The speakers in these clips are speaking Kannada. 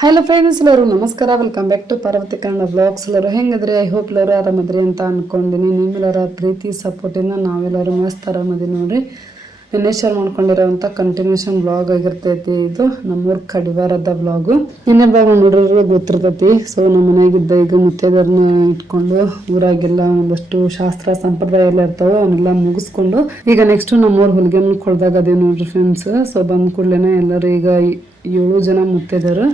ಹಲೋ ಫ್ರೆಂಡ್ಸ್ ಎಲ್ಲರೂ ನಮಸ್ಕಾರ. Welcome back to Parvati Kannada blogs ಎಲ್ಲರೂ ಹೆಂಗದ್ರಿ? ಐ ಹೋಪ್ ಎಲ್ಲರೂ ಆರಾಮದ್ರಿ ಅಂತ ಅಂದ್ಕೊಂಡಿನಿ ನಿಮ್ಮೆಲ್ಲರ ಪ್ರೀತಿ ಸಪೋರ್ಟಿಂದ ನಾವೆಲ್ಲರೂ ಮಸ್ತ್ ಆರಾಮದಿ ನೋಡ್ರಿ. ನಿನ್ನೆ ಶೇರ್ ಮಾಡ್ಕೊಂಡಿರೋಂಥ ಕಂಟಿನ್ಯೂಷನ್ ಬ್ಲಾಗ್ ಆಗಿರ್ತೈತಿ ಇದು. ನಮ್ಮೂರು ಕಡಿವಾರದ ಬ್ಲಾಗು ನಿನ್ನೆ ಬ್ಲಾಗ್ ನೋಡಿದ್ರೆ ಗೊತ್ತಿರ್ತೈತಿ. ಸೊ ನಮ್ಮ ಮನೆಯಾಗಿದ್ದ ಈಗ ಮುತ್ತೈದರ್ನ ಇಟ್ಕೊಂಡು ಊರಾಗೆಲ್ಲ ಒಂದಷ್ಟು ಶಾಸ್ತ್ರ, ಸಂಪ್ರದಾಯ ಎಲ್ಲ ಇರ್ತಾವೆ, ಅವನ್ನೆಲ್ಲ ಮುಗಿಸ್ಕೊಂಡು ಈಗ ನೆಕ್ಸ್ಟ್ ನಮ್ಮೂರ್ ಹೊಲಿಗೆ ಕೊಳ್ದಾಗ ಅದೇ ನೋಡ್ರಿ ಫ್ರೆಂಡ್ಸ್ ಸೊ ಬಂದ ಕೂಡಲೇ ಎಲ್ಲರೂ ಈಗ ಏಳು ಜನ ಮುತ್ತೈದರು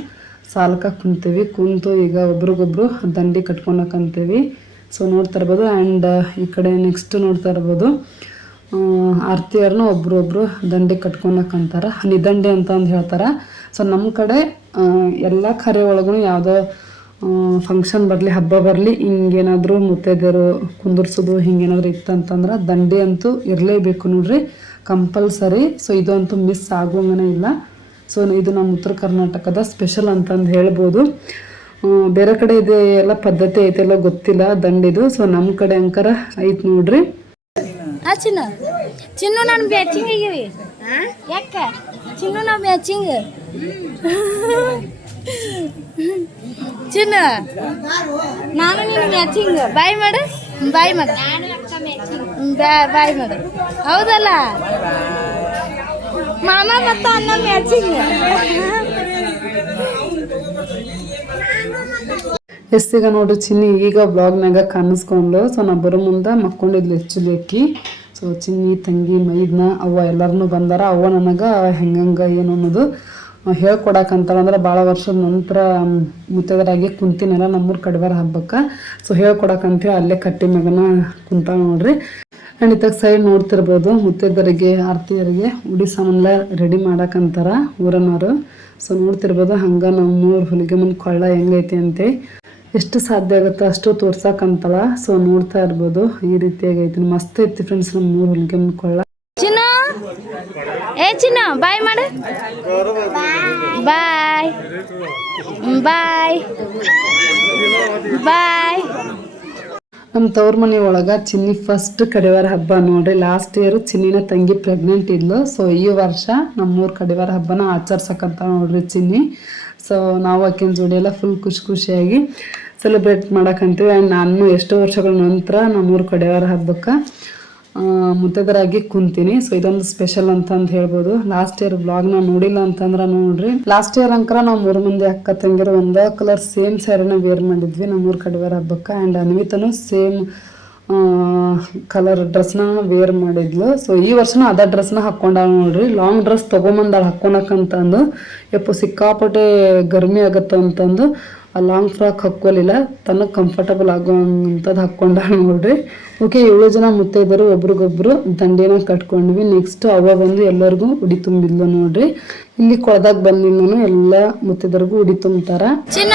ಸಾಲಕ ಕುಂತೀವಿ. ಕುಂತು ಈಗ ಒಬ್ರಿಗೊಬ್ರು ದಂಡಿ ಕಟ್ಕೊಳಕಂತೀವಿ ಸೊ ನೋಡ್ತಾ ಇರ್ಬೋದು. ಆ್ಯಂಡ್ ಈ ಕಡೆ ನೆಕ್ಸ್ಟ್ ನೋಡ್ತಾ ಇರ್ಬೋದು. ಆ, ಆರ್ತಿಯರ್ನ ಒಬ್ರೊಬ್ರು ದಂಡಿ ಕಟ್ಕೊಳಕಂತಾರ ನಿದಂಡಿ ಅಂತ ಅಂದು ಹೇಳ್ತಾರೆ. ಸೊ ನಮ್ಮ ಕಡೆ ಎಲ್ಲ ಕರೆ ಒಳಗೂ ಯಾವುದೋ ಫಂಕ್ಷನ್ ಬರಲಿ ಹಬ್ಬ ಬರಲಿ ಹಿಂಗೇನಾದರೂ ಮುತ್ತೈದೆಯರು ಕುಂದರ್ಸೋದು ಹಿಂಗೇನಾದರೂ ಇತ್ತಂತಂದ್ರೆ ದಂಡಿ ಅಂತೂ ಇರಲೇಬೇಕು ನೋಡ್ರಿ. ಕಂಪಲ್ಸರಿ. ಸೊ ಇದು ಅಂತೂ ಮಿಸ್ ಆಗೋಂಗನೇ ಇಲ್ಲ. ಸೊ ಇದು ನಮ್ಮ ಉತ್ತರ ಕರ್ನಾಟಕದ ಸ್ಪೆಷಲ್ ಅಂತಂದು ಹೇಳ್ಬೋದು. ಬೇರೆ ಕಡೆ ಇದೆ ಎಲ್ಲ ಪದ್ಧತಿ ಐತೆಲ್ಲ ಗೊತ್ತಿಲ್ಲ ದಂಡಿದು ಸೊ ನಮ್ಮ ಕಡೆ ಅಂಕರ ಐತ್ ನೋಡ್ರಿ. ಚಿನ್ನು. ಚಿನ್ನು ನಾನು ಮ್ಯಾಚಿಂಗ್ ಆಗಿವಿ. ಯಾಕ? ಚಿನ್ನು ನಾವು ಮ್ಯಾಚಿಂಗ್ ಚಿನ್ನು ನಾನು ನಿಮ್ಮ ಮ್ಯಾಚಿಂಗ್ ಬಾಯ್ ಮಾಡು. ಬಾಯ್ ಮಾಡು. ಬಾಯ್ ಮಾಡು. ಹೌದಲ್ಲ? ಮಾಮ ಮತ್ತು ಅಣ್ಣ ಮ್ಯಾಚಿಂಗ್ ಈಗ ನೋಡ್ರಿ ಚಿನ್ನಿ, ಈಗ ಬ್ಲಾಗ್ನಾಗ ಕಾಣಿಸ್ಕೊಂಡು ಸೊ ನಾ ಬರೋ ಮುಂದೆ ಮಕ್ಕೊಂಡಿದ್ಲು ಹೆಚ್ಚು ಅಕ್ಕಿ ಸೊ ಚಿನ್ನಿ, ತಂಗಿ, ಮೈದ್ನ, ಅವ್ವ ಎಲ್ಲರನ್ನೂ ಬಂದಾರ. ಅವ್ವ ನನಗೆ ಹೆಂಗಂಗ ಏನು ಅನ್ನೋದು ಹೇಳ್ಕೊಡಕಂತಾರ ಅಂದ್ರೆ ಭಾಳ ವರ್ಷದ ನಂತರ ಮುತ್ತೈದರಾಗಿ ಕುಂತಿನಲ್ಲ, ನಮ್ಮೂರು ಕಡಿವಾರ ಹಬ್ಬಕ್ಕೆ. ಸೊ ಹೇಳ್ಕೊಡಕಂತೀವಿ ಅಲ್ಲೇ ಕಟ್ಟಿ ಮ್ಯಾಗನ ಕುಂತ ನೋಡ್ರಿ. ಆ್ಯಂಡ್ ಇತ್ತಾಗ ಸೈಡ್ ನೋಡ್ತಿರ್ಬೋದು. ಮುತ್ತೈದರಿಗೆ ಆರ್ತಿಯರಿಗೆ ಉಡಿ ಸಾಮಾನೆಲ್ಲ ರೆಡಿ ಮಾಡಕ್ಕಂತಾರ ಊರನವರು. ಸೊ ನೋಡ್ತಿರ್ಬೋದು ಹಂಗೆ ನಮ್ಮೂರು ಹುಲಿಗೆ ಮುಂದೆ ಕೊಳ್ಳ ಹೆಂಗೈತಿ ಅಂತೇಳಿ. ಎಷ್ಟು ಸಾಧ್ಯ ಆಗುತ್ತೋ ಅಷ್ಟು ತೋರ್ಸಕ್ಕಂತಲ್ಲ ಸೊ ನೋಡ್ತಾ ಇರ್ಬೋದು. ಈ ರೀತಿಯಾಗಿ ಐತಿ. ಮಸ್ತ್ ಐತಿ ಫ್ರೆಂಡ್ಸ್ ನಮ್ಮ ಮೂರು ಹುಲಿಗೆ ಮುಂದೆ ಕೊಳ್ಳ. ಏ, ಚಿನ್ನ, ಬಾಯ್ ಮಾಡು. ಬಾಯ್. ಬಾಯ್. ಬಾಯ್. ನಮ್ಮ ತವ್ರ ಮನೆ ಒಳಗೆ ಚಿನ್ನಿ ಫಸ್ಟ್ ಕಡಿವಾರ ಹಬ್ಬ ನೋಡ್ರಿ. ಲಾಸ್ಟ್ ಇಯರ್ ಚಿನ್ನಿನ ತಂಗಿ ಪ್ರೆಗ್ನೆಂಟ್ ಇದ್ಲು. ಸೊ ಈ ವರ್ಷ ನಮ್ಮೂರು ಕಡಿವಾರ ಹಬ್ಬನ ಆಚರ್ಸಕ್ಕಂತ ನೋಡ್ರಿ ಚಿನ್ನಿ. ಸೊ ನಾವು ಆಕಿನ ಜೋಡಿ ಎಲ್ಲ ಫುಲ್ ಖುಷಿ ಖುಷಿಯಾಗಿ ಸೆಲೆಬ್ರೇಟ್ ಮಾಡಕ್ಕಂತೀವಿ ಆ್ಯಂಡ್ ನಾನು ಎಷ್ಟೋ ವರ್ಷಗಳ ನಂತರ ನಮ್ಮೂರು ಕಡೆವಾರ ಹಬ್ಬಕ್ಕೆ ಮುತ್ತದರಾಗಿ ಕುಂತೀನಿ. ಸೊ ಇದೊಂದು ಸ್ಪೆಷಲ್ ಅಂತಂದು ಹೇಳ್ಬೋದು. ಲಾಸ್ಟ್ ಇಯರ್ ಬ್ಲಾಗ್ನ ನೋಡಿಲ್ಲ ಅಂತಂದ್ರೆ ನೋಡ್ರಿ. ಲಾಸ್ಟ್ ಇಯರ್ ಅಂಕರ ನಾವು ಮೂರು ಮಂದಿ ಅಕ್ಕ ತಂಗಿರು ಒಂದೇ ಕಲರ್ ಸೇಮ್ ಸ್ಯಾರಿನ ವೇರ್ ಮಾಡಿದ್ವಿ ನಮ್ಮೂರ ಕಡವರ ಹಬ್ಬಕ್ಕೆ. ಆ್ಯಂಡ್ ಅನ್ವಿತನು ಸೇಮ್ ಕಲರ್ ಡ್ರೆಸ್ನ ವೇರ್ ಮಾಡಿದ್ಲು. ಸೊ ಈ ವರ್ಷನೂ ಅದ ಡ್ರೆಸ್ನ ಹಾಕ್ಕೊಂಡಾಳ ನೋಡ್ರಿ. ಲಾಂಗ್ ಡ್ರೆಸ್ ತೊಗೊಂಬಂದಾಳ ಹಾಕ್ಕೊಳಕಂತಂದು ಯಪ್ಪ, ಸಿಕ್ಕಾಪಟ್ಟೆ ಗರ್ಮಿ ಆಗತ್ತ ಅಂತಂದು ಆ ಲಾಂಗ್ ಫ್ರಾಕ್ ಹಾಕ್ಕೊಲಿಲ್ಲ ತನಗೆ ಕಂಫರ್ಟಬಲ್ ಆಗುವಂಥದ್ದು ಹಾಕ್ಕೊಂಡ ನೋಡ್ರಿ ಓಕೆ ಏಳು ಜನ ಮುತ್ತೈದರು ಒಬ್ರಿಗೊಬ್ರು ದಂಡೆನ ಕಟ್ಕೊಂಡ್ವಿ ನೆಕ್ಸ್ಟ್ ಅವ ಬಂದು ಎಲ್ಲರಿಗೂ ಉಡಿ ತುಂಬಿದ್ಲು ನೋಡ್ರಿ ಇಲ್ಲಿ ಕೊಳದಾಗ ಬಂದಿಂದನು ಎಲ್ಲ ಮುತ್ತೈದರಿಗೂ ಉಡಿ ತುಂಬ್ತಾರ ಚಿನ್ನ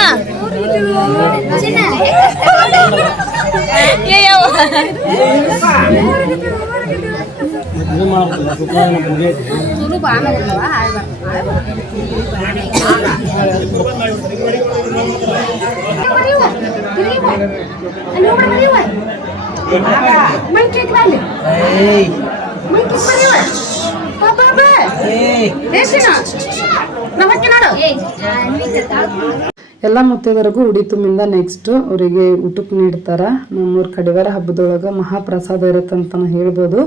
ಎಲ್ಲ ಮುತ್ತೈದರಿಗೂ ಉಡಿ ತುಂಬಿಂದ ನೆಕ್ಸ್ಟ್ ಅವರಿಗೆ ಊಟಕ್ಕೆ ನೀಡ್ತಾರ. ನಮ್ಮೂರ ಕಡಿವಾರ ಹಬ್ಬದೊಳಗೆ ಮಹಾಪ್ರಸಾದ ಇರತ್ತಂತ ಹೇಳ್ಬೋದು.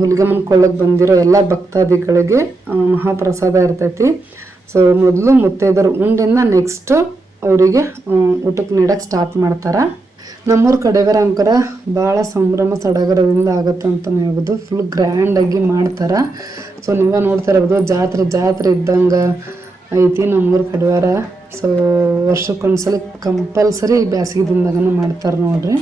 ಹುಲಿಗೆಮ್ಮನ ಕೊಳ್ಳಕ್ಕೆ ಬಂದಿರೋ ಎಲ್ಲ ಭಕ್ತಾದಿಗಳಿಗೆ ಮಹಾಪ್ರಸಾದ ಇರ್ತೈತಿ. ಸೊ ಮೊದಲು ಮುತ್ತೈದರು ಉಂಡಿಂದ ನೆಕ್ಸ್ಟ್ ಅವರಿಗೆ ಊಟಕ್ಕೆ ನೀಡಕ್ಕೆ ಸ್ಟಾರ್ಟ್ ಮಾಡ್ತಾರ. ನಮ್ಮೂರ ಕಡೆವರ ಅಂಕರ ಭಾಳ ಸಂಭ್ರಮ ಸಡಗರದಿಂದ ಆಗತ್ತೆ ಅಂತ ಹೇಳ್ಬೋದು. ಫುಲ್ ಗ್ರ್ಯಾಂಡಾಗಿ ಮಾಡ್ತಾರೆ. ಸೊ ನೀವೇ ನೋಡ್ತಾ ಇರ್ಬೋದು ಜಾತ್ರೆ ಜಾತ್ರೆ ಇದ್ದಂಗೆ ಐತಿ ನಮ್ಮೂರ ಕಡೆವಾರ ಸೊ ವರ್ಷಕ್ಕೊಂದ್ಸಲ ಕಂಪಲ್ಸರಿ ಬ್ಯಾಸಿಗೆ ದಿನದಾಗನ ಮಾಡ್ತಾರೆ ನೋಡ್ರಿ.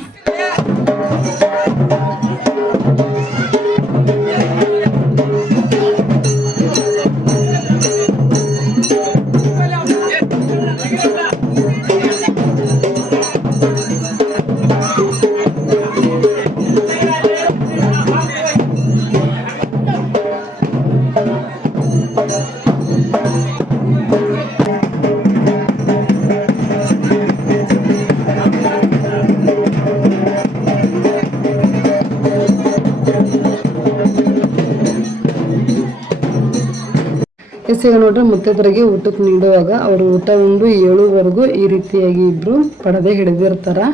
ಈಗ ನೋಡ್ರಿ ಮುತ್ತೈದರಿಗೆ ಊಟಕ್ಕೆ ನೀಡುವಾಗ ಅವರು ಊಟ ಉಂಡು ಏಳುವರೆಗೂ ಈ ರೀತಿಯಾಗಿ ಇಬ್ರು ಪಡದೆ ಹಿಡಿದಿರ್ತಾರೆ.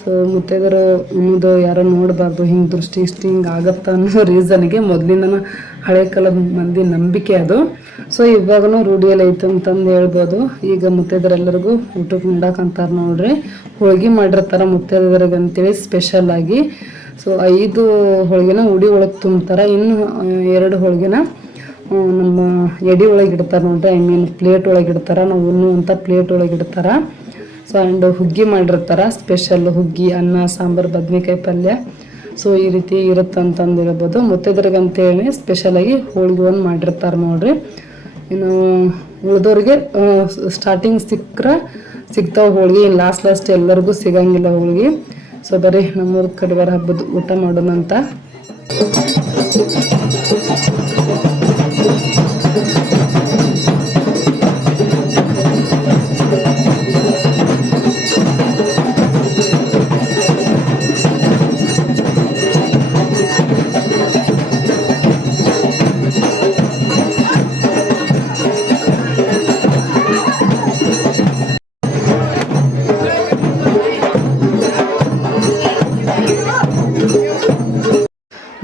ಸೊ ಮುತ್ತೈದರು ಮುಂದೆ ಯಾರೋ ನೋಡಬಾರ್ದು, ಹಿಂಗೆ ದೃಷ್ಟಿ ಇಷ್ಟು ಹಿಂಗೆ ಆಗತ್ತ ಅನ್ನೋ ರೀಸನ್ಗೆ ಮೊದಲಿಂದನ ಹಳೆ ಕಾಲದ ಮಂದಿ ನಂಬಿಕೆ ಅದು. ಸೊ ಇವಾಗನು ರೂಢಿಯಲ್ಲಿ ಐತೆ ಅಂತಂದು ಹೇಳ್ಬೋದು. ಈಗ ಮುತ್ತೈದರೆಲ್ಲರಿಗೂ ಊಟಕ್ಕೆ ನೀಡಕ್ಕಂತಾರ ನೋಡ್ರಿ. ಹೋಳಿಗೆ ಮಾಡಿರ್ತಾರ ಮುತ್ತೈದರಿಗೆ ಸ್ಪೆಷಲ್ ಆಗಿ. ಸೊ ಐದು ಹೋಳಿಗೆನ ಉಡಿ ಒಳಗೆ ತುಂಬ್ತಾರೆ. ಇನ್ನು ಎರಡು ಹೋಳಿಗೆನ ನಮ್ಮ ಎಡಿ ಒಳಗೆ ಇಡ್ತಾರೆ ನೋಡ್ರಿ ಐ ಮೀನ್ ಪ್ಲೇಟ್ ಒಳಗೆ ಇಡ್ತಾರೆ, ನಾವು ಉಣ್ಣುವಂಥ ಪ್ಲೇಟ್ ಒಳಗೆ ಇಡ್ತಾರೆ. ಸೊ ಆ್ಯಂಡ್ ಹುಗ್ಗಿ ಮಾಡಿರ್ತಾರೆ ಸ್ಪೆಷಲ್ ಹುಗ್ಗಿ, ಅನ್ನ, ಸಾಂಬಾರು, ಬದ್ನೆಕಾಯಿ ಪಲ್ಯ. ಸೊ ಈ ರೀತಿ ಇರುತ್ತೆ ಅಂತಂದು ಹೇಳ್ಬೋದು. ಮುತ್ತೈದರಿಗೆ ಅಂತೇಳಿ ಸ್ಪೆಷಲಾಗಿ ಹೋಳಿಗೆ ಒಂದು ಮಾಡಿರ್ತಾರೆ ನೋಡ್ರಿ. ಇನ್ನು ಉಳಿದವ್ರಿಗೆ ಸ್ಟಾರ್ಟಿಂಗ್ ಸಿಕ್ಕರೆ ಸಿಗ್ತಾವೆ ಹೋಳಿಗೆ ಇನ್ನು ಲಾಸ್ಟ್ ಲಾಸ್ಟ್ ಎಲ್ಲರಿಗೂ ಸಿಗಂಗಿಲ್ಲ ಹೋಳಿಗೆ. ಸೊ ಬರೀ ನಮ್ಮೂರ ಕಡಿವಾರ ಹಬ್ಬದ ಊಟ ಮಾಡೋಣ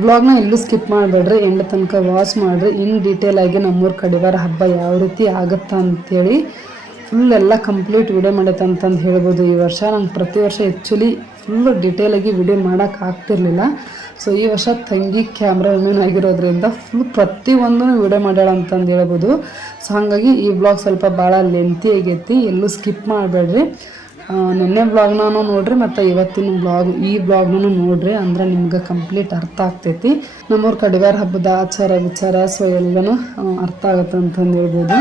ಬ್ಲಾಗ್ನ ಎಲ್ಲೂ ಸ್ಕಿಪ್ ಮಾಡಬೇಡ್ರಿ, ಎಂಡ್ ತನಕ ವಾಚ್ ಮಾಡಿರಿ. ಇನ್ ಡೀಟೇಲ್ ಆಗಿ ನಮ್ಮೂರ ಕಡಿವಾರ ಹಬ್ಬ ಯಾವ ರೀತಿ ಆಗುತ್ತಾ ಅಂತೇಳಿ ಫುಲ್ ಎಲ್ಲ ಕಂಪ್ಲೀಟ್ ವಿಡಿಯೋ ಮಾಡೈತೆ ಅಂತಂದು ಹೇಳ್ಬೋದು. ಈ ವರ್ಷ ನಂಗೆ ಪ್ರತಿ ವರ್ಷ ಆ್ಯಕ್ಚುಲಿ ಫುಲ್ ಡೀಟೇಲಾಗಿ ವಿಡಿಯೋ ಮಾಡೋಕೆ ಆಗ್ತಿರ್ಲಿಲ್ಲ. ಸೊ ಈ ವರ್ಷ ತಂಗಿ ಕ್ಯಾಮ್ರಾ ವುಮೆನ್ ಆಗಿರೋದ್ರಿಂದ ಫುಲ್ ಪ್ರತಿಯೊಂದೂ ವಿಡಿಯೋ ಮಾಡ್ಯಾಳ ಅಂತಂದು ಹೇಳ್ಬೋದು. ಸೊ ಹಾಗಾಗಿ ಈ ಬ್ಲಾಗ್ ಸ್ವಲ್ಪ ಭಾಳ ಲೆಂತಿ ಆಗೈತಿ, ಎಲ್ಲೂ ಸ್ಕಿಪ್ ಮಾಡಬೇಡ್ರಿ. ನಿನ್ನೆ ಬ್ಲಾಗ್ನೂ ನೋಡ್ರಿ, ಮತ್ತು ಇವತ್ತಿನ ಬ್ಲಾಗ್ ಈ ಬ್ಲಾಗ್ನೂ ನೋಡ್ರಿ, ಅಂದ್ರೆ ನಿಮ್ಗೆ ಕಂಪ್ಲೀಟ್ ಅರ್ಥ ಆಗ್ತೈತಿ. ನಮ್ಮೂರು ಕಡಿವಾರ ಹಬ್ಬದ ಆಚಾರ ವಿಚಾರ ಸೊ ಎಲ್ಲನೂ ಅರ್ಥ ಆಗತ್ತೆ ಅಂತಂದು ಹೇಳ್ಬೋದು.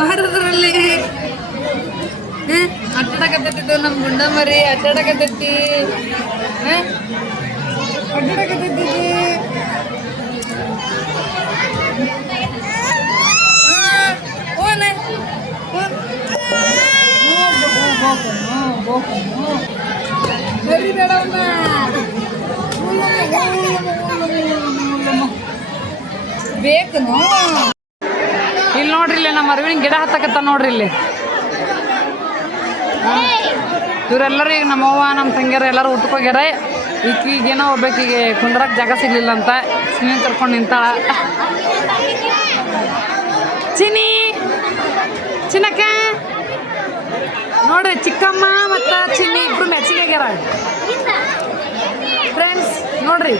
ಭಾರತದಲ್ಲಿ. ಅಡ್ಡಾಡಕತ್ತಿದ್ದು ನಮ್ಮ ಗುಂಡ ಮರಿ ಅಡ್ಡಾಡಕತ್ತೈತಿ. ಅಡ್ಡಾಡಕತ್ತೈತಿ ಬೇಕು ಇಲ್ಲಿ ನೋಡ್ರಿ ಇಲ್ಲಿ ನಮ್ಮ ಅರಿವಿನ ಗಿಡ ಹತ್ತಕತ್ತ ನೋಡ್ರಿ ಇಲ್ಲಿ ಇವರೆಲ್ಲರೂ ಈಗ ನಮ್ಮವ್ವ, ನಮ್ಮ ತಂಗಿಯರು ಎಲ್ಲರೂ ಉಟ್ಕೋಗ್ಯಾರ ಈಗೇನೋ ಒಬ್ಬಾಕಿಗೆ ಕುಂದ್ರಕ್ಕೆ ಜಾಗ ಸಿಗ್ಲಿಲ್ಲ ಅಂತ ಸಿನಿ ಕರ್ಕೊಂಡು ನಿಂತಾಳ. ಚಿನಿ ಚಿನ್ನಕ್ಕ. ನೋಡ್ರಿ, ಚಿಕ್ಕಮ್ಮ ಮತ್ತು ಚಿನ್ನಿ ಇಬ್ರು ಮೆಚ್ಚಿಗೆ ಆಗ್ಯಾರ. ಫ್ರೆಂಡ್ಸ್ ನೋಡ್ರಿ.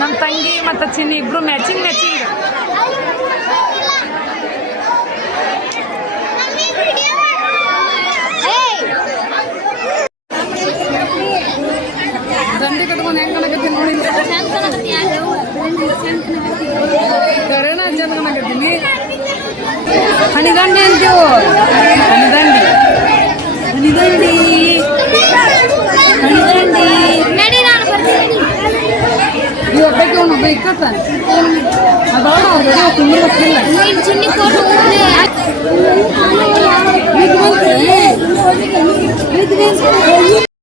ನಮ್ಮ ತಂಗಿ ಮತ್ತು ಚಿನ್ನಿ ಇಬ್ರು ಮ್ಯಾಚಿಂಗ್ ಮ್ಯಾಚಿಂಗ್. ತಗೊಂಡು ಹೆಂಗನಕತ್ತಿ ನೋಡಿ ಕರೆನ ಚಂದನಕತ್ತೀನಿ ಹಣಿದಂಡಿ ಅಂತೀವು ಹಣಿದಂಡಿ ಹಣಿದಂಡಿ ಹಣಿದಂಡಿ ಈ ಒಬ್ಬಕ್ಕೆ ಅವನು ಒಬ್ಬ ಇಕ್ಕತ್ತ ಅದಾವ ಅವ್ರಿಗೆ ತುಂಬ ಗೊತ್ತಿಲ್ಲ ಚಿನ್ನಿ ಕೋಟ್ ಇದು ಬಂತು ಇದು ಬಂತು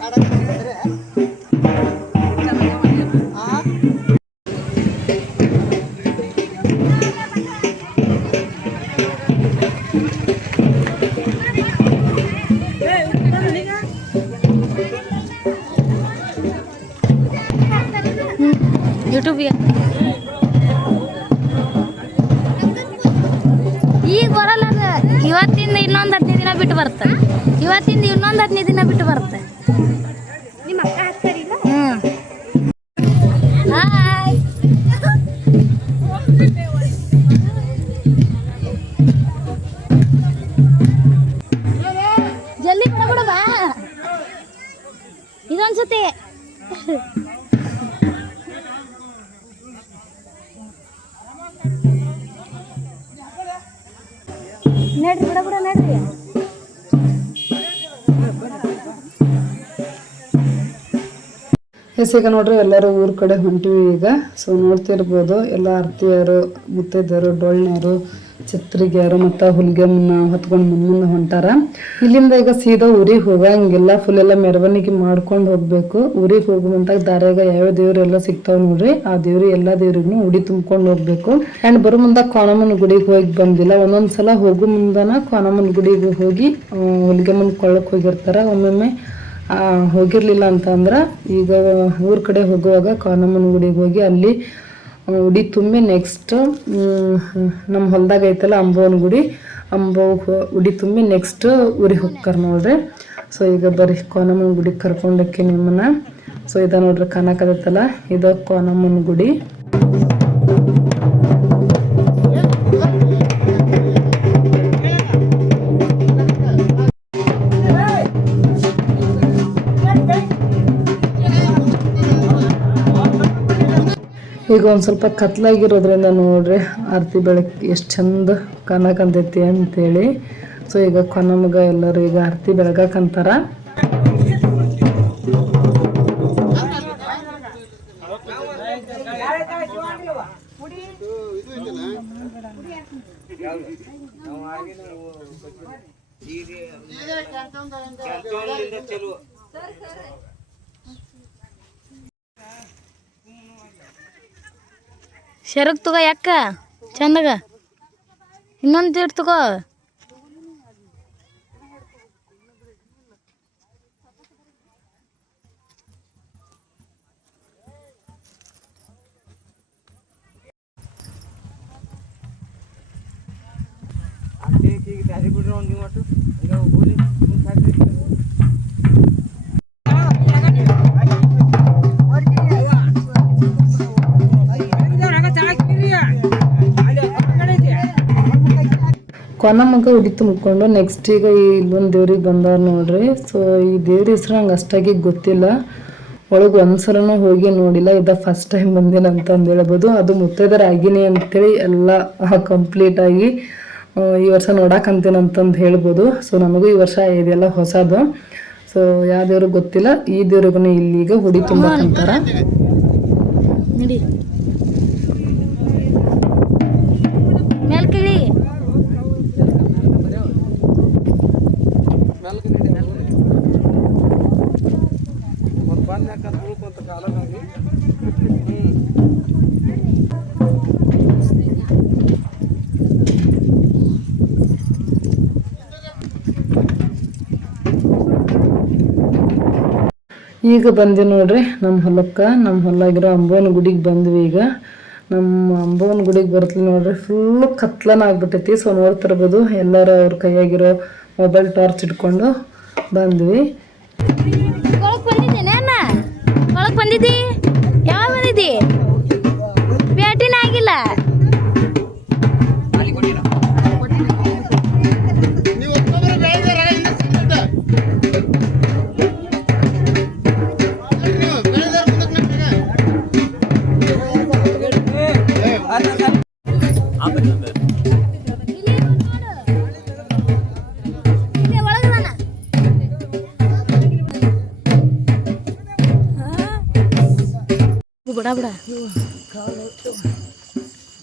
আর ಬಿಡ ಬಿಡ ಎಸ್, ಈಗ ನೋಡ್ರಿ, ಎಲ್ಲರೂ ಊರ್ ಕಡೆ ಹೊಂಟಿವಿ ಈಗ. ಸೊ ನೋಡ್ತಿರ್ಬೋದು, ಎಲ್ಲ ಅರ್ತಿಯರು ಮುತ್ತೈದೆಯರು ಡೊಳ್ಳ್ನವರು ಚಿತ್ರಿಗೆಯರು ಮತ್ತು ಹುಲ್ಗೆಮ್ಮನ ಹೊತ್ಕೊಂಡು ಮುಂದೆ ಹೊಂಟಾರ. ಇಲ್ಲಿಂದ ಈಗ ಸೀದಾ ಊರಿಗೆ ಹೋಗಂಗಿಲ್ಲ. ಫುಲ್ ಎಲ್ಲ ಮೆರವಣಿಗೆ ಮಾಡ್ಕೊಂಡು ಹೋಗ್ಬೇಕು. ಊರಿಗೆ ಹೋಗುವಂತಾಗ ದಾರ್ಯಾಗ ಯಾವ ದೇವರು ಎಲ್ಲ ಸಿಗ್ತಾವ ನೋಡ್ರಿ ಆ ದೇವ್ರು ಎಲ್ಲಾ ದೇವ್ರಿಗೂ ಉಡಿ ತುಂಬ್ಕೊಂಡು ಹೋಗ್ಬೇಕು. ಅಂಡ್ ಬರೋ ಮುಂದೆ ಕಾಣಮ್ಮನ ಗುಡಿಗೆ ಹೋಗಿ ಬಂದಿಲ್ಲ. ಒಂದೊಂದು ಸಲ ಹೋಗೋ ಮುಂದನ ಕಾಣಮ್ಮನ ಗುಡಿಗೆ ಹೋಗಿ ಆ, ಹುಲ್ಗೆಮ್ಮನ ಕೊಳ್ಳಕ್ ಹೋಗಿರ್ತಾರ. ಒಮ್ಮೊಮ್ಮೆ ಹೋಗಿರಲಿಲ್ಲ ಅಂತಂದ್ರೆ ಈಗ ಊರ ಕಡೆ ಹೋಗುವಾಗ ಕಾನಮ್ಮನ ಗುಡಿಗೆ ಹೋಗಿ ಅಲ್ಲಿ ಉಡಿ ತುಂಬಿ ನೆಕ್ಸ್ಟ್ ನಮ್ಮ ಹೊಲ್ದಾಗ ಐತಲ್ಲ ಅಂಬೋನ ಗುಡಿ ಅಂಬೋ ಉಡಿ ತುಂಬಿ ನೆಕ್ಸ್ಟ್ ಊರಿಗೆ ಹೋಗ್ತಾರೆ ನೋಡ್ರಿ. ಸೊ ಈಗ ಬರೀ ಕೋನಮ್ಮನ ಗುಡಿಗೆ ಕರ್ಕೊಂಡಕ್ಕೆ ನಿಮ್ಮನ್ನ. ಸೊ ಇದ ನೋಡ್ರಿ ಕಾಣಕತ್ತೈತಲ್ಲ ಇದ ಕೋನಮ್ಮನ ಗುಡಿ. ಈಗ ಒಂದು ಸ್ವಲ್ಪ ಕತ್ಲಾಗಿರೋದ್ರಿಂದ ನೋಡ್ರಿ ಆರತಿ ಬೆಳಕು ಎಷ್ಟು ಚಂದ ಕಾಣಕಂತೈತಿ ಅಂತೇಳಿ. ಸೊ ಈಗ ಕೊನಮಗ ಎಲ್ಲರೂ ಈಗ ಆರತಿ ಬೆಳಗಾಕಂತಾರ ಶರಕ್ ತಗೋ ಯಾಕ? ಚಂದಾಗ. ಇನ್ನೊಂದು ಇಟ್ಟು ತಗೋ. ಕೊನಮ್ಮಗ ಉಡಿ ತುಂಬಿಕೊಂಡು ನೆಕ್ಸ್ಟ್ ಈಗ ಇಲ್ಲೊಂದು ದೇವ್ರಿಗೆ ಬಂದವ್ರ ನೋಡ್ರಿ. ಸೊ ಈ ದೇವ್ರ ಹೆಸರು ನಂಗೆ ಅಷ್ಟಾಗಿ ಗೊತ್ತಿಲ್ಲ. ಒಳಗೆ ಒಂದ್ಸಲನೂ ಹೋಗಿ ನೋಡಿಲ್ಲ. ಇದ ಫಸ್ಟ್ ಟೈಮ್ ಬಂದಿಲ್ಲ ಅಂತ ಹೇಳ್ಬೋದು. ಅದು ಮುತ್ತೈದರ ಆಗಿನಿ ಅಂತೇಳಿ ಎಲ್ಲ ಕಂಪ್ಲೀಟ್ ಆಗಿ ಈ ವರ್ಷ ನೋಡಾಕಂತೀನಿ ಅಂತಂದು ಹೇಳ್ಬೋದು. ಸೊ ನಮಗೂ ಈ ವರ್ಷ ಇದೆಲ್ಲ ಹೊಸದು. ಸೊ ಯಾವ ದೇವ್ರಿಗೆ ಗೊತ್ತಿಲ್ಲ, ಈ ದೇವ್ರಿಗೂ ಇಲ್ಲಿಗ ಹುಡಿ ತುಂಬ ನಡಿ ಈಗ ಬಂದೆ ನೋಡ್ರಿ ನಮ್ಮ ಹೊಲಕ್ಕೆ ನಮ್ಮ ಹೊಲಾಗಿರೋ ಅಂಬೋನ ಗುಡಿಗೆ ಬಂದ್ವಿ ಈಗ. ನಮ್ಮ ಅಂಬೋನ ಗುಡಿಗೆ ಬರ್ತೀವಿ ನೋಡ್ರಿ ಫುಲ್ಲು ಕತ್ಲನ ಆಗ್ಬಿಟ್ಟೈತಿ. ಸೊ ನೋಡ್ತಿರ್ಬೋದು ಎಲ್ಲರೂ ಅವ್ರ ಕೈಯಾಗಿರೋ ಮೊಬೈಲ್ ಟಾರ್ಚ್ ಇಟ್ಕೊಂಡು ಬಂದ್ವಿ. ಬಂದಿದ್ದೀನಿ ಬಂದಿದ್ದಿ? ಬಂದಿದ್ದಿ?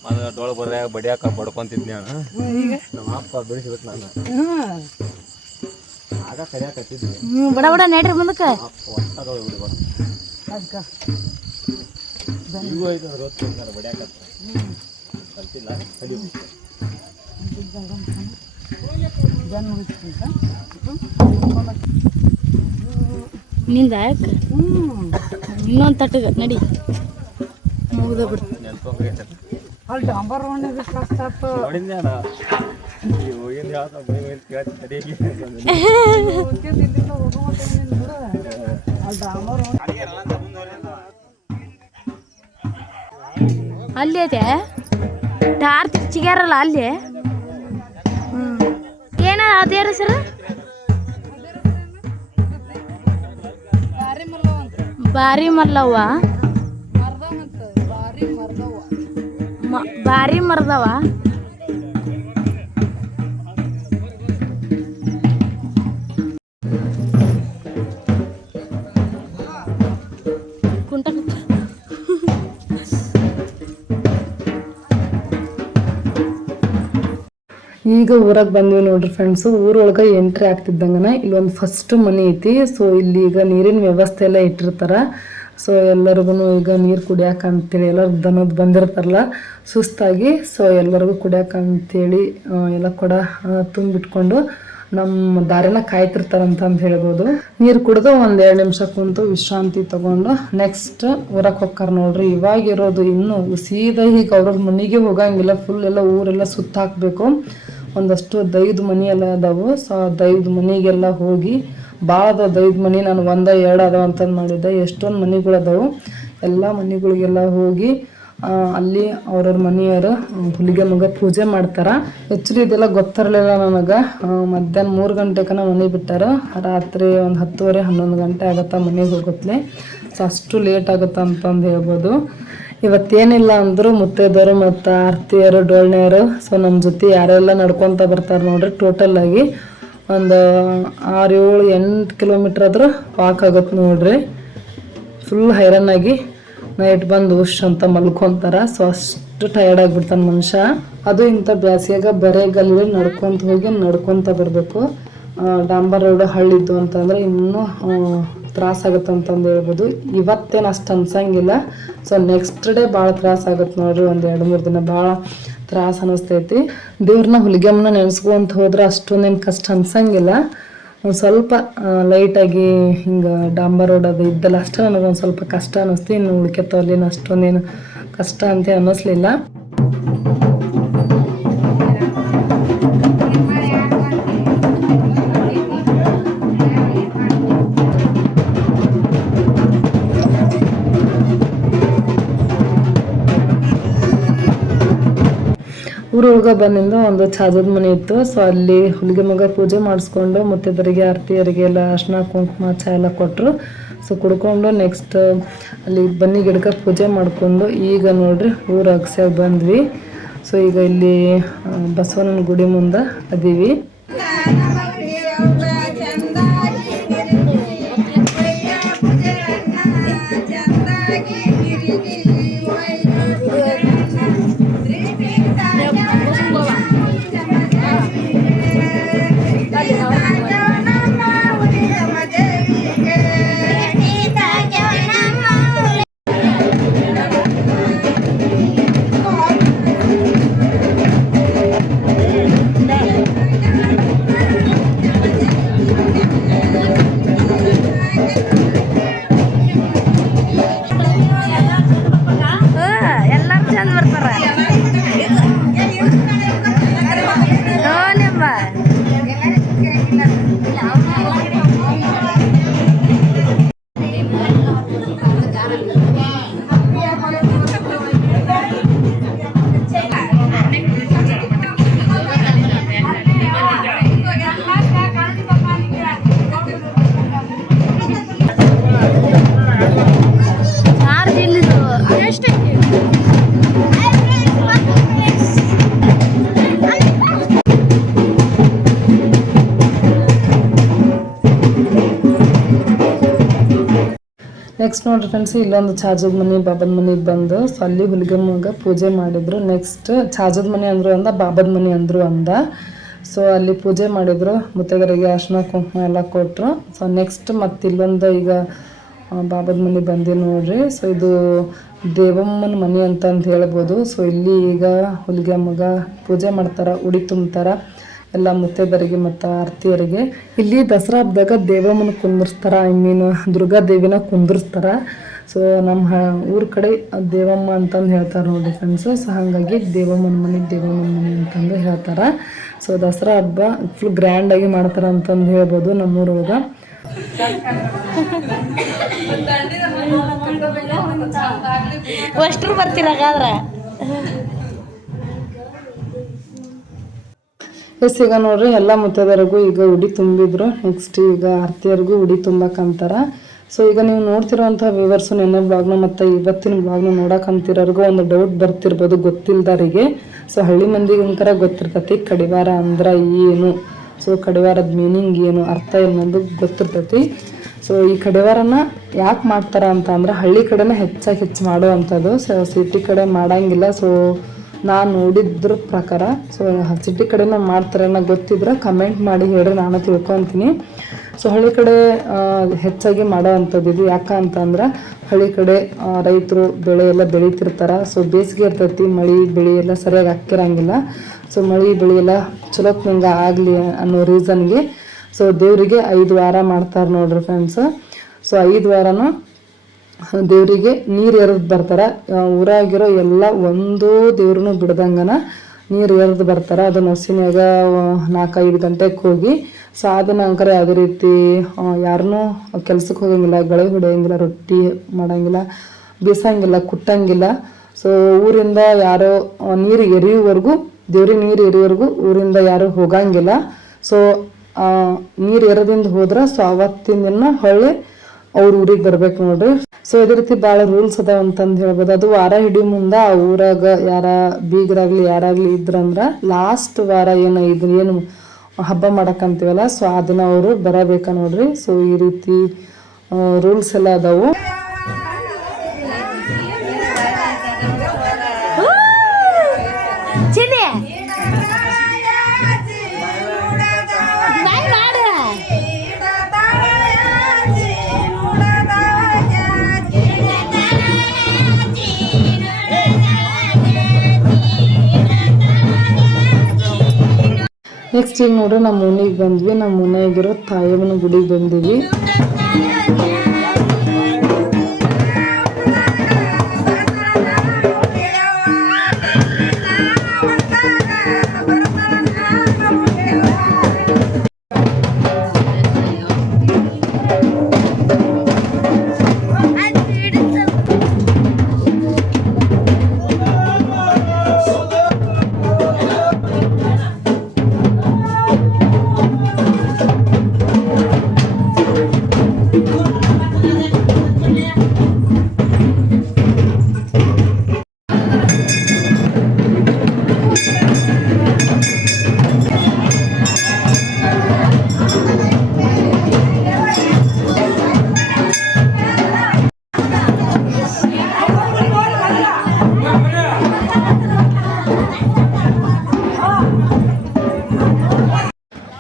ಅದು ಡೊಳ ಬಡ್ಯಾಕ ಬಡಿಯಾಕ ಬಡ್ಕೊಂತಿದ್ನಿ ಅಣ್ಣ. ನಮ್ಮ ಅಪ್ಪ ಬಿಡಿಸ್ಬೇಕು ನಾನು. ಆಗ ಕರಿಯಾಕತ್ತಿದ್ದೆ ಬಡ ಬಡ ನಡ್ರಿ ಮುಂದಕ್ಕೆ. ಈಗೂ ಐತೆ ಅದ್ರ ಹೊತ್ತು ಬಡಿಯಾಕ ಬಡಿಯಾಕತ್ತ ಕಲ್ತಿಲ್ಲ ಕಲಿಬೇಕು ನಿಂದ ಇನ್ನೊಂದು ತಟ್ಟಗ ನಡಿ. ಮುಗ್ದ ಅಲ್ಲಿ ಡಾಂಬರ್ ರೋಡ್ ಕಷ್ಟ ಅಲ್ಲಿ ಐತೆ ಟಾರ್ ಅಲ್ಲಿ? ಏನ ಅದೇರ ಸರ್ ಬಾರಿ ಮಲ್ಲವ್ವ. ಬಾರಿ ಮರ್ದವ. ಕುಂಟ ಈಗ ಊರಾಗ ಬಂದ್ವಿ ನೋಡ್ರಿ ಫ್ರೆಂಡ್ಸ್ ಊರೊಳಗೆ ಎಂಟ್ರಿ ಆಗ್ತಿದ್ದಂಗನ ಇಲ್ಲೊಂದು ಫಸ್ಟ್ ಮನೆ ಐತಿ. ಸೊ ಇಲ್ಲಿ ಈಗ ನೀರಿನ ವ್ಯವಸ್ಥೆ ಎಲ್ಲ ಇಟ್ಟಿರ್ತಾರ. ಸೊ ಎಲ್ಲರಿಗೂ ಈಗ ನೀರು ಕುಡಿಯಾಕ ಅಂತೇಳಿ ಎಲ್ಲರೂ ದನದ ಬಂದಿರ್ತಾರಲ್ಲ, ಸುಸ್ತಾಗಿ ಸೊ ಎಲ್ಲರಿಗೂ ಕುಡಿಯಾಕ ಅಂತೇಳಿ ಎಲ್ಲ ಕೊಡ ತುಂಬಿಟ್ಕೊಂಡು ನಮ್ಮ ದಾರಿನ ಕಾಯ್ತಿರ್ತಾರಂತ ಅಂತ ಹೇಳ್ಬೋದು. ನೀರು ಕುಡಿದು ಒಂದು ಎರಡು ನಿಮಿಷ ಕುಂತು ವಿಶ್ರಾಂತಿ ತಗೊಂಡು ನೆಕ್ಸ್ಟ್ ಊರಕ್ಕೆ ಹೋಗ್ತಾರೆ ನೋಡ್ರಿ. ಇವಾಗಿರೋದು ಇನ್ನೂ ಸೀದಾ ಈಗ ಅವ್ರವ್ರ ಮನೆಗೆ ಹೋಗಂಗಿಲ್ಲ ಫುಲ್ ಎಲ್ಲ ಊರೆಲ್ಲ ಸುತ್ತಾಕಬೇಕು. ಒಂದಷ್ಟು ದೈದು ಮನೆ ಎಲ್ಲ ಅದಾವು. ಸೊ ಆ ದೈದು ಮನೆಗೆಲ್ಲ ಹೋಗಿ ಭಾಳ ಅದಾವ ದೈದು ಮನೆ, ನಾನು ಒಂದ, ಎರಡು ಅದಾವ ಅಂತಂದು ಮಾಡಿದ್ದೆ. ಎಷ್ಟೊಂದು ಮನೆಗಳು ಅದಾವು. ಎಲ್ಲ ಮನೆಗಳಿಗೆಲ್ಲ ಹೋಗಿ ಅಲ್ಲಿ ಅವ್ರವ್ರ ಮನೆಯವರು ಹುಲಿಗೆ ಮಗ ಪೂಜೆ ಮಾಡ್ತಾರೆ. ಆ್ಯಕ್ಚುಲಿ ಇದೆಲ್ಲ ಗೊತ್ತಿರಲಿಲ್ಲ ನನಗೆ. ಮಧ್ಯಾಹ್ನ ಮೂರು ಗಂಟೆಕನ ಮನೆ ಬಿಟ್ಟಾರ. ರಾತ್ರಿ ಒಂದು ಹತ್ತುವರೆ, ಹನ್ನೊಂದು ಗಂಟೆ ಆಗುತ್ತೆ ಮನೆಗೆ ಹೋಗುತ್ತೆ ಸೊ ಅಷ್ಟು ಲೇಟ್ ಆಗುತ್ತಾ ಅಂತಂದು ಹೇಳ್ಬೋದು. ಇವತ್ತೇನಿಲ್ಲ ಅಂದ್ರು ಮುತ್ತೈದವರು ಮತ್ತು ಆರ್ತಿಯರು, ಡೋಳ್ನೆಯರು. ಸೊ ನಮ್ಮ ಜೊತೆ ಯಾರೆಲ್ಲ ನಡ್ಕೊತ ಬರ್ತಾರೆ ನೋಡ್ರಿ ಟೋಟಲ್ ಆಗಿ ಒಂದು ಆರು ಏಳು ಎಂಟು ಕಿಲೋಮೀಟ್ರ್ ಹತ್ರ ವಾಕ್ ಆಗತ್ತೆ ನೋಡ್ರಿ. ಫುಲ್ ಹೈರಾಣಾಗಿ ನೈಟ್ ಬಂದು ಉಶ್ ಅಂತ ಮಲ್ಕೊಂತಾರ. ಸೊ ಅಷ್ಟು ಟಯರ್ಡ್ ಆಗಿಬಿಡ್ತಾನೆ ಮನುಷ್ಯ. ಅದು ಇಂಥ ಬ್ಯಾಸಿಯಾಗ ಬರೇ ಗಲ್ಲಿ ನಡ್ಕೊತ ಹೋಗಿ ನಡ್ಕೊತ ಬರಬೇಕು. ಡಾಂಬರ್ ರೋಡ್ ಹಳ್ಳಿದ್ದು ಅಂತಂದ್ರೆ ಇನ್ನೂ ತ್ರಾಸ ಆಗುತ್ತೆ ಅಂತಂದು ಹೇಳ್ಬೋದು. ಇವತ್ತೇನು ಅಷ್ಟು ಅನ್ಸಂಗಿಲ್ಲ. ಸೊ ನೆಕ್ಸ್ಟ್ ಡೇ ಭಾಳ ತ್ರಾಸ ಆಗುತ್ತೆ ನೋಡ್ರಿ ಒಂದು ಎರಡು ಮೂರು ದಿನ. ಭಾಳ ತ್ರಾಸ ಅನಿಸ್ತೈತಿ ದೇವ್ರನ್ನ ಹುಲಿಗೆಮ್ಮನ ನೆನೆಸ್ಕೊಂತ ಹೋದ್ರೆ ಅಷ್ಟೊಂದೇನು ಕಷ್ಟ ಅನ್ಸಂಗಿಲ್ಲ. ಒಂದು ಸ್ವಲ್ಪ ಲೈಟಾಗಿ ಹಿಂಗೆ ಡಾಂಬರ್ ಅದು ಇದ್ದಲ್ಲ ಅಷ್ಟೇ ನನಗೆ ಒಂದು ಸ್ವಲ್ಪ ಕಷ್ಟ ಅನ್ನಿಸ್ತು ಇನ್ನು ಉಳ್ಕೆತ್ತವಲ್ಲಿನ ಅಷ್ಟೊಂದೇನು ಕಷ್ಟ ಅಂತ ಅನ್ನಿಸ್ಲಿಲ್ಲ ಊರೊಳಗೆ ಬಂದಿಂದ ಒಂದು ಚಾಜದ ಮನೆ ಇತ್ತು. ಸೊ ಅಲ್ಲಿ ಹುಲಿಗೆ ಮಗ ಪೂಜೆ ಮಾಡಿಸ್ಕೊಂಡು ಮುತ್ತೈದರಿಗೆ ಆರ್ತಿಯರಿಗೆ ಎಲ್ಲ ಅರ್ಶಿನ, ಕುಂಕುಮ ಚಾ ಎಲ್ಲ ಕೊಟ್ಟರು ಸೊ ಕುಡ್ಕೊಂಡು ನೆಕ್ಸ್ಟ್ ಅಲ್ಲಿ ಬನ್ನಿ ಗಿಡಕ್ಕೆ ಪೂಜೆ ಮಾಡಿಕೊಂಡು ಈಗ ನೋಡ್ರಿ ಊರ ಅಗ್ಸ್ಯಾಗ ಬಂದ್ವಿ. ಸೊ ಈಗ ಇಲ್ಲಿ ಬಸವಣ್ಣನ ಗುಡಿ ಮುಂದೆ ಅದೀವಿ. ನೆಕ್ಸ್ಟ್ ನೋಡ್ರಿ ಫ್ರೆಂಡ್ಸ್ ಇಲ್ಲೊಂದು ಚಾಜದ ಮನೆ, ಬಾಬದ ಮನೆಗೆ ಬಂದು ಸೊ ಅಲ್ಲಿ ಹುಲಿಗಮ್ಮಗ ಪೂಜೆ ಮಾಡಿದ್ರು. ನೆಕ್ಸ್ಟ್ ಚಾಜದ ಮನೆ ಅಂದ್ರು ಅಂದ, ಬಾಬದ ಮನೆ ಅಂದ್ರು ಅಂದ. ಸೊ ಅಲ್ಲಿ ಪೂಜೆ ಮಾಡಿದ್ರು ಮುತ್ತೈದರಿಗೆ ಅರ್ಶಿನ, ಕುಂಕುಮ ಎಲ್ಲ ಕೊಟ್ಟರು ಸೊ ನೆಕ್ಸ್ಟ್ ಮತ್ತೆ ಇಲ್ಲೊಂದು ಈಗ ಬಾಬದ ಮನೆ ಬಂದಿ ನೋಡ್ರಿ. ಸೊ ಇದು ದೇವಮ್ಮನ ಮನೆ ಅಂತಂದು ಹೇಳ್ಬೋದು. ಸೊ ಇಲ್ಲಿ ಈಗ ಹುಲಿಗಮ್ಮಗ ಪೂಜೆ ಮಾಡ್ತಾರ, ಉಡಿ ತುಂಬ್ತಾರ. ಎಲ್ಲ ಮುತ್ತೈದರಿಗೆ ಮತ್ತು ಆರ್ತಿಯರಿಗೆ. ಇಲ್ಲಿ ದಸರಾ ಹಬ್ಬದಾಗ ದೇವಮ್ಮನ ಕುಂದಿರ್ಸ್ತಾರ ಐ ಮೀನ್ ದುರ್ಗಾ ದೇವಿನ ಕುಂದಿರ್ಸ್ತಾರ. ಸೊ ನಮ್ಮ ಊರ ಕಡೆ ದೇವಮ್ಮ ಅಂತಂದು ಹೇಳ್ತಾರೆ ನೋಡಿ ಫ್ರೆಂಡ್ಸು ಸೊ ಹಾಗಾಗಿ ದೇವಮ್ಮನ ಮನೆ ದೇವಮ್ಮನ ಮನೆ ಅಂತಂದು ಹೇಳ್ತಾರೆ. ಸೊ ದಸರಾ ಹಬ್ಬ ಫುಲ್ ಗ್ರ್ಯಾಂಡಾಗಿ ಮಾಡ್ತಾರೆ ಅಂತಂದು ಹೇಳ್ಬೋದು ನಮ್ಮೂರೊಳಗೆ. ಅಷ್ಟ್ರು ಬರ್ತೀರ ಹಾಗಾದ್ರೆ? ಎಸ್ ಈಗ ನೋಡ್ರಿ, ಎಲ್ಲ ಮುತ್ತೈದರಿಗೂ ಈಗ ಉಡಿ ತುಂಬಿದ್ರು. ನೆಕ್ಸ್ಟ್ ಈಗ ಆರ್ತಿಯರಿಗೂ ಉಡಿ ತುಂಬಕ್ಕಂತಾರ ಸೊ ಈಗ ನೀವು ನೋಡ್ತಿರೋಂಥ ವ್ಯೂವರ್ಸು ನಿನ್ನೆ ಬ್ಲಾಗ್ನ ಮತ್ತು ಇವತ್ತಿನ ಬ್ಲಾಗ್ನ ನೋಡಕ್ಕಂತಿರೋರ್ಗು ಒಂದು ಡೌಟ್ ಬರ್ತಿರ್ಬೋದು ಗೊತ್ತಿಲ್ದಾರಿಗೆ ಸೊ ಹಳ್ಳಿ ಮಂದಿಗೆ ಅಂಕರ ಗೊತ್ತಿರ್ತೈತಿ, ಕಡಿವಾರ ಅಂದ್ರೆ ಏನು? ಸೊ ಕಡಿವಾರದ ಮೀನಿಂಗ್ ಏನು? ಅರ್ಥ ಏನೊಂದು ಗೊತ್ತಿರ್ತೈತಿ. ಸೊ ಈ ಕಡಿವಾರನ ಯಾಕೆ ಮಾಡ್ತಾರ ಅಂತ ಅಂದ್ರೆ, ಹಳ್ಳಿ ಕಡೆನೇ ಹೆಚ್ಚಾಗಿ ಹೆಚ್ಚು ಮಾಡೋ ಅಂಥದ್ದು ಸೊ ಸಿಟಿ ಕಡೆ ಮಾಡಂಗಿಲ್ಲ. ಸೊ ನಾನು ನೋಡಿದ್ರ ಪ್ರಕಾರ ಸೊ ಸಿಟಿ ಕಡೆನೇ ಮಾಡ್ತಾರೆ ಅನ್ನೋ ಗೊತ್ತಿದ್ರೆ ಕಮೆಂಟ್ ಮಾಡಿ ಹೇಳ್ರಿ, ನಾನು ತಿಳ್ಕೊತೀನಿ. ಸೊ ಹಳ್ಳಿ ಕಡೆ ಹೆಚ್ಚಾಗಿ ಮಾಡೋ ಅಂಥದ್ದು ಇದು. ಯಾಕ ಅಂತಂದ್ರೆ, ಹಳ್ಳಿ ಕಡೆ ರೈತರು ಬೆಳೆ ಎಲ್ಲ ಬೆಳೀತಿರ್ತಾರೆ. ಸೊ ಬೇಸಿಗೆ ಇರ್ತೈತಿ, ಮಳೆ, ಬೆಳೆ ಎಲ್ಲ ಸರಿಯಾಗಿ ಹಾಕಿರಂಗಿಲ್ಲ ಸೊ ಮಳೆ, ಬೆಳೆ ಎಲ್ಲ ಚಲೋತ್ನಂಗೆ ಆಗಲಿ ಅನ್ನೋ ರೀಸನ್ಗೆ ಸೊ ದೇವರಿಗೆ ಐದು ವಾರ ಮಾಡ್ತಾರೆ ನೋಡ್ರಿ ಫ್ರೆಂಡ್ಸ್ ಸೊ ಐದು ವಾರನೂ ದೇವರಿಗೆ ನೀರು ಎರೆದು ಬರ್ತಾರ. ಊರಾಗಿರೋ ಎಲ್ಲ ಒಂದೂ ದೇವ್ರನ್ನು ಬಿಡ್ದಂಗನ ನೀರು ಎರೆದು ಬರ್ತಾರ. ಅದು ನಸಿನ್ಯಾಗ ನಾಲ್ಕೈದು ಗಂಟೆಗೆ ಹೋಗಿ ಸಾಧನ ಅಂಕರ ಯಾವುದೇ ರೀತಿ ಯಾರನ್ನೂ ಕೆಲ್ಸಕ್ಕೆ ಹೋಗಂಗಿಲ್ಲ, ಗಳೆ ಹೊಡೆಯಂಗಿಲ್ಲ, ರೊಟ್ಟಿ ಮಾಡಂಗಿಲ್ಲ, ಬೀಸಂಗಿಲ್ಲ, ಕುಟ್ಟಂಗಿಲ್ಲ. ಸೊ ಊರಿಂದ ಯಾರೋ ನೀರು ಎರಿಯುವವರೆಗೂ ದೇವ್ರಿಗೆ ನೀರು ಎರಿಯೋವರೆಗೂ ಊರಿಂದ ಯಾರು ಹೋಗಂಗಿಲ್ಲ. ಸೊ ನೀರು ಎರದಿಂದ ಹೋದ್ರೆ, ಸೊ ಅವತ್ತಿನ ಹೊಳ್ಳಿ ಅವ್ರ ಊರಿಗೆ ಬರ್ಬೇಕು ನೋಡ್ರಿ. ಸೊ ಇದೇ ರೀತಿ ಬಹಳ ರೂಲ್ಸ್ ಅದಾವ ಅಂತಂದ ಹೇಳ್ಬೋದು. ಅದು ವಾರ ಹಿಡಿ ಮುಂದ ಆ ಊರಾಗ ಯಾರ ಬೀಗರಾಗ್ಲಿ, ಯಾರಾಗ್ಲಿ ಇದ್ರಂದ್ರ ಲಾಸ್ಟ್ ವಾರ ಏನ ಇದ್ರ ಏನು ಹಬ್ಬ ಮಾಡಕಂತೀವಲ್ಲ ಸೊ ಅದನ್ನ ದಿನ ಅವರು ಬರಬೇಕ ನೋಡ್ರಿ. ಸೊ ಈ ರೀತಿ ರೂಲ್ಸ್ ಎಲ್ಲ ಅದಾವು. ನೆಕ್ಸ್ಟ್ ಈಗ ನೋಡ್ರಿ ನಮ್ಮ ಮನೆಗೆ ಬಂದ್ವಿ. ನಮ್ಮ ಮನೆಯಾಗಿರೋ ತಾಯಮ್ಮನ ಗುಡಿಗೆ ಬಂದಿವಿ.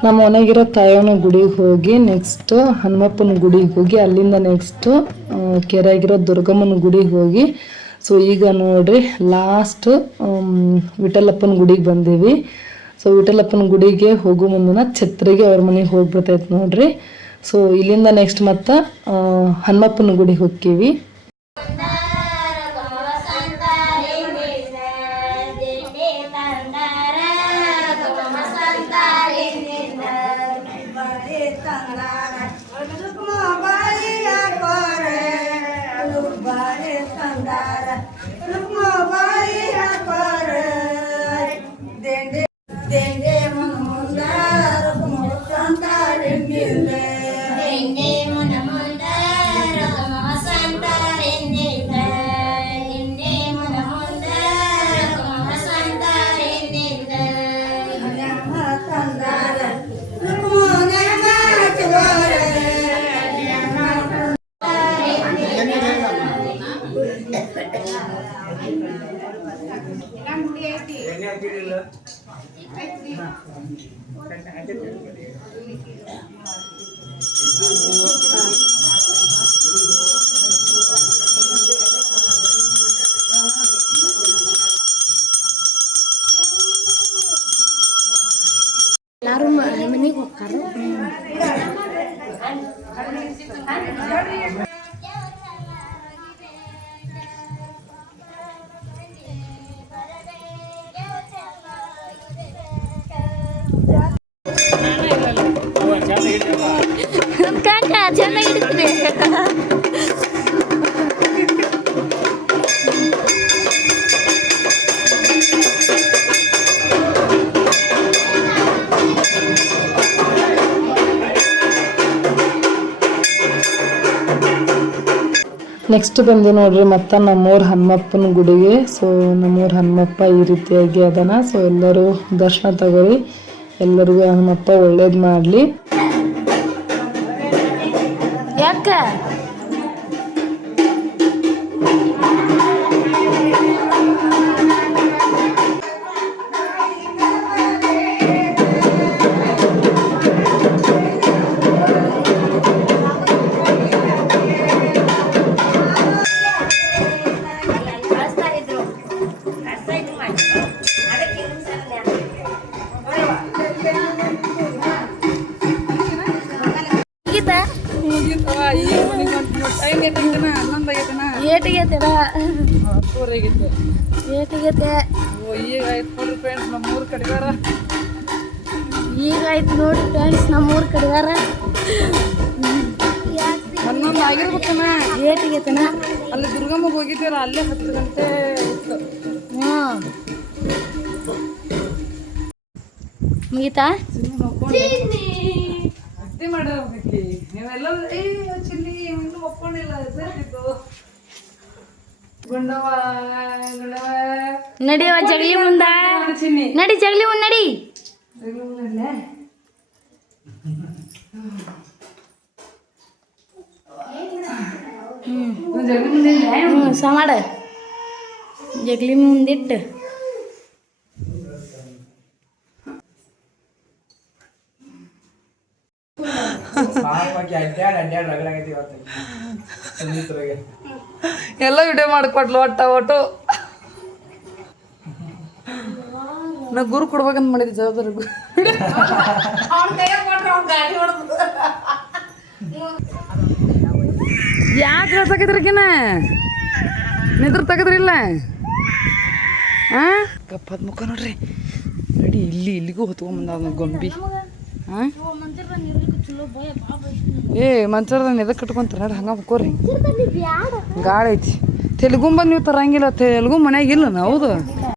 ನಮ್ಮ ಮನೆಗಿರೋ ತಾಯವನ ಗುಡಿಗೆ ಹೋಗಿ ನೆಕ್ಸ್ಟ್ ಹನುಮಪ್ಪನ ಗುಡಿಗೆ ಹೋಗಿ ಅಲ್ಲಿಂದ ನೆಕ್ಸ್ಟ್ ಕೆರೆಯಾಗಿರೋ ದುರ್ಗಮ್ಮನ ಗುಡಿಗೆ ಹೋಗಿ. ಸೊ ಈಗ ನೋಡ್ರಿ ಲಾಸ್ಟ್ ವಿಠಲಪ್ಪನ ಗುಡಿಗೆ ಬಂದೀವಿ. ಸೊ ವಿಠಲಪ್ಪನ ಗುಡಿಗೆ ಹೋಗೋ ಮುಂದನ ಛತ್ರಿಗೆ ಅವ್ರ ಮನೆಗೆ ಹೋಗ್ಬಿಡ್ತೈತೆ ನೋಡ್ರಿ. ಸೊ ಇಲ್ಲಿಂದ ನೆಕ್ಸ್ಟ್ ಮತ್ತೆ ಹನುಮಪ್ಪನ ಗುಡಿಗೆ ಹೋಗ್ತೀವಿ ನೆಕ್ಸ್ಟ್ ಬಂದು ನೋಡ್ರಿ ಮತ್ತೆ ನಮ್ಮೂರ ಹನುಮಪ್ಪನ ಗುಡಿಗೆ. ಸೊ ನಮ್ಮೂರ ಹನುಮಪ್ಪ ಈ ರೀತಿಯಾಗಿ ಅದನ. ಸೊ ಎಲ್ಲರೂ ದರ್ಶನ ತಗೋರಿ ಎಲ್ಲರಿಗೂ ಹನುಮಪ್ಪ ಒಳ್ಳೇದು ಮಾಡಲಿ. ಏಟಿಗೆ ಈಗ ಆಯ್ತು ನೋಡಿ ಫ್ರೆಂಡ್ಸ್ ನಮ್ಮ ಊರು ಕಡಿದಾರ. ಈಗ ಆಯ್ತು ನೋಡಿ ಫ್ರೆಂಡ್ಸ್ ನಮ್ಮೂರ ಕಡಿಗಾರ ಹನ್ನೊಂದು ಆಗಿರ್ಬೇಕನ ಅಲ್ಲಿ ದುರ್ಗಮ್ಮಗೆ ಹೋಗಿದ್ದೀರ ಅಲ್ಲೇ ಹತ್ತು ಗಂಟೆ ಇತ್ತು. ಹ್ಞೂ. ಮುಗೀತಾ? ನಡಿಯವ ಜಗಲಿ ಮುಂದ? ನಡಿ ಜಗಲಿ ಮುಂದ ನಡಿ. ಹ್ಞೂ ಸಮಾಡ ಜಗಲಿ ಮುಂದಿಟ್ಟು ಪಾಪಕ್ಕೆ ಅಡ್ಡಾಡ್ ಅಡ್ಡಾಡ್ ಇವತ್ತು. ಸುಮಿತ್ರಿಗೆ ಎಲ್ಲ ವಿಡಿಯೋ ಮಾಡಿಕೊಟ್ಲು ಒಟ್ಟ ಒಟ್ಟು. ನಾ ಗುರು ಕೊಡ್ಬೇಕಂತ ಮಾಡಿದ್ದೆ ಜವಾಬ್ದಾರಿ ಗುರು. ಯಾಕೆ ಹೇಳ್ಸಕೈತ್ರಿಕಿನ ನಿದ್ರ ತೆಗದ್ರಿಲ್ಲ? ಆ? ಕಪ್ಪದ ಮುಖ ನೋಡ್ರಿ. ನಡಿ ಇಲ್ಲಿ ಇಲ್ಲಿಗೂ ಹೊತ್ಕೊಂಬಂದ ಗೊಂಬಿ. ಹಾಂ ಏ, ಮಂಚರ್ದಾಗ ಎದಕ್ಕೆ ಕಟ್ಕೊಂತಾರ ನೋಡಿ ಹಂಗ ಮುಕ್ಕೋರಿ ಗಾಳಿ ಐತಿ. ತೆಲುಗು ಬಂದು ನೀವು ತರಂಗಿಲ್ಲ, ತೆಲುಗು ಮನ್ಯಾಗ ಇಲ್ಲ ಹೌದು.